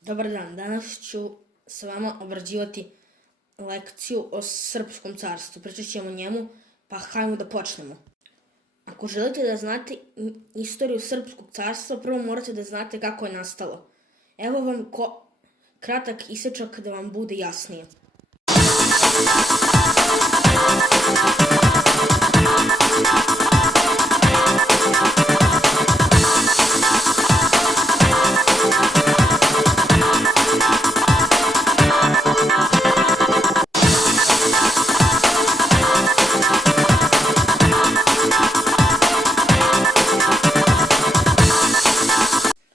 Dobar dan, danas ću s vama obrađivati lekciju o Srpskom carstvu. Pričat ćemo o njemu, pa hajmo da počnemo. Ako želite da znate istoriju Srpskog carstva, prvo morate da znate kako je nastalo. Evo vam kratak isečak da vam bude jasnije.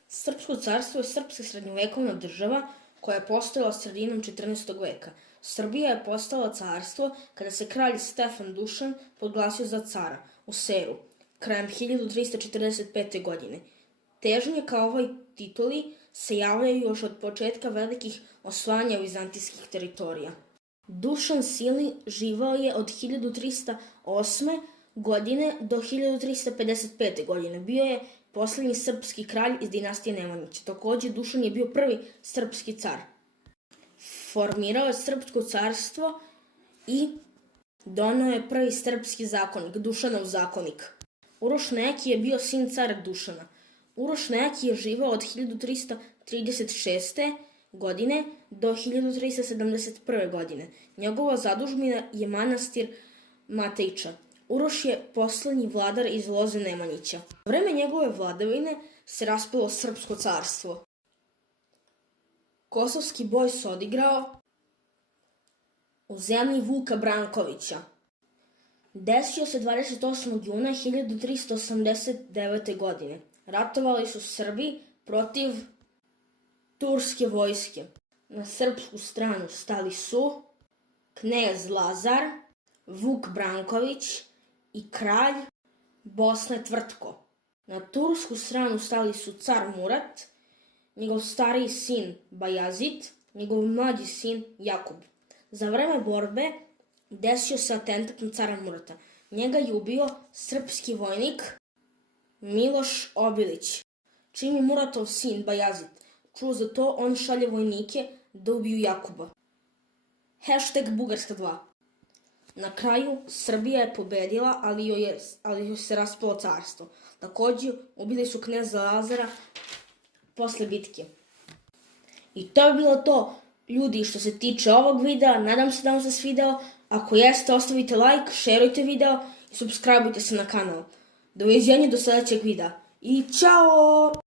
Srpsko carstvo je srpska srednjovekovna država koja je postojala sredinom 14. veka. Srbija je postala carstvo kada se kralj Stefan Dušan proglasio za cara u Seru, krajem 1345. godine. Težnje ka ovoj tituli se javljaju još od početka velikih osvajanja vizantijskih teritorija. Dušan Silni živao je od 1308. godine do 1355. godine. Bio je poslednji srpski kralj iz dinastije Nemanjića. Takođe, Dušan je bio prvi srpski car. Formirao je Srpsko carstvo i doneo je prvi srpski zakonik, Dušanov zakonik. Uroš Neki je bio sin cara Dušana. Uroš Neki je živao od 1336. godine do 1371. godine. Njegova zadužbina je manastir Matejča. Uroš je poslednji vladar iz loze Nemanjića. U vreme njegove vladavine se raspalo Srpsko carstvo. Kosovski boj se odigrao u zemlji Vuka Brankovića. Desio se 28. juna 1389. godine. Ratovali su Srbi protiv turske vojske. Na srpsku stranu stali su knez Lazar, Vuk Branković i kralj Bosne Tvrtko. Na tursku stranu stali su car Murat, njegov stariji sin Bajazid, njegov mlađi sin Jakub. Za vreme borbe desio se atentat na cara Murata. Njega je ubio srpski vojnik Miloš Obilić. Čim je Muratov sin Bajazid čuo za to, on šalje vojnike da ubiju Jakuba. #Bugarska 2. Na kraju, Srbija je pobedila, ali joj se raspalo carstvo. Takođe, ubili su kneza Lazara posle bitke. I to je bilo to, ljudi, što se tiče ovog videa. Nadam se da vam se svideo. Ako jeste, ostavite like, šerujte video i subscribeujte se na kanal. Doviđenja do sledećeg videa. I ćao!